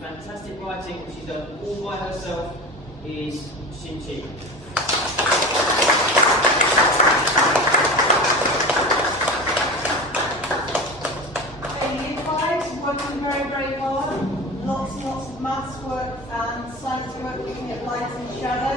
Fantastic writing, which she's done all by herself, is Shinchi. Year 5, working very, very hard. Lots and lots of maths work and science work, looking at light and shadow.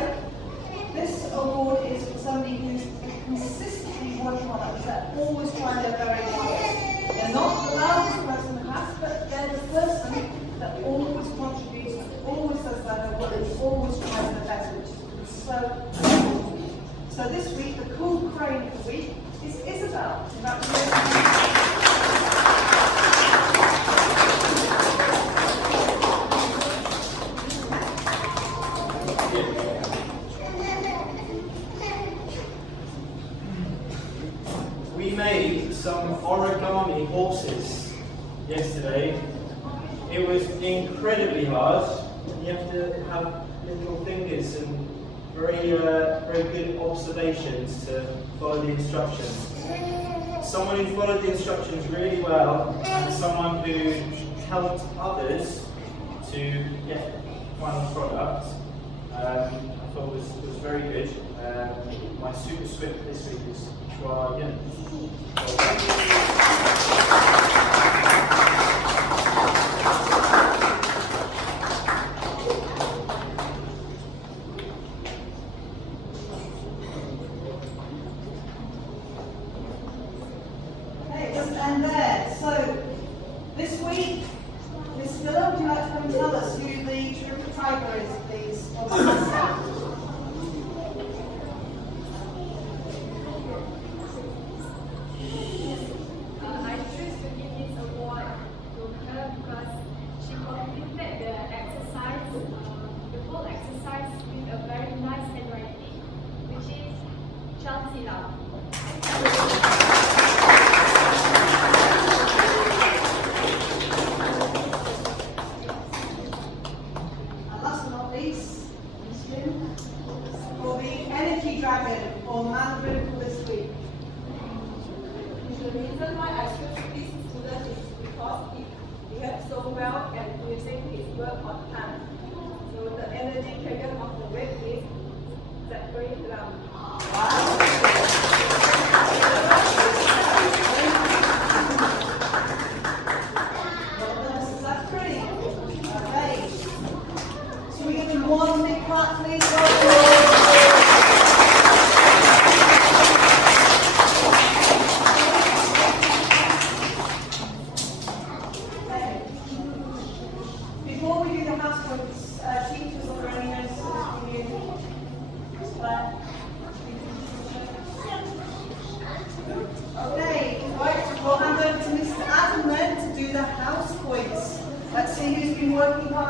This award is for somebody who's consistently working on it, they're always trying their very hardest. They're not the loudest person in the class, but they're the person that always contributes, always does their work, always tries their best, which is so important. So this week, the cool crane of the week is Isabel. We made some origami horses yesterday. It was incredibly hard. You have to have little fingers and very good observations to follow the instructions. Someone who followed the instructions really well and someone who helped others to get final product, I thought was very good. My super swift this week is Trojan. And there. So this week, Miss Miller, would you like to come and tell us who the terrific tiger is, please? I choose to give this award to her because she completed the exercise, the whole exercise with a very nice handwriting, which is Chelsea Lau. For the Energy Dragon or Mandarin for this week. The reason why I choose this student is because he behaves so well and using his work on time. So the energy dragon of the week is Zachary Lam. house points? Teachers, or any notices from you? Okay, right, we'll hand over to Mr. Adam then to do the house points. Let's see who's been working hard.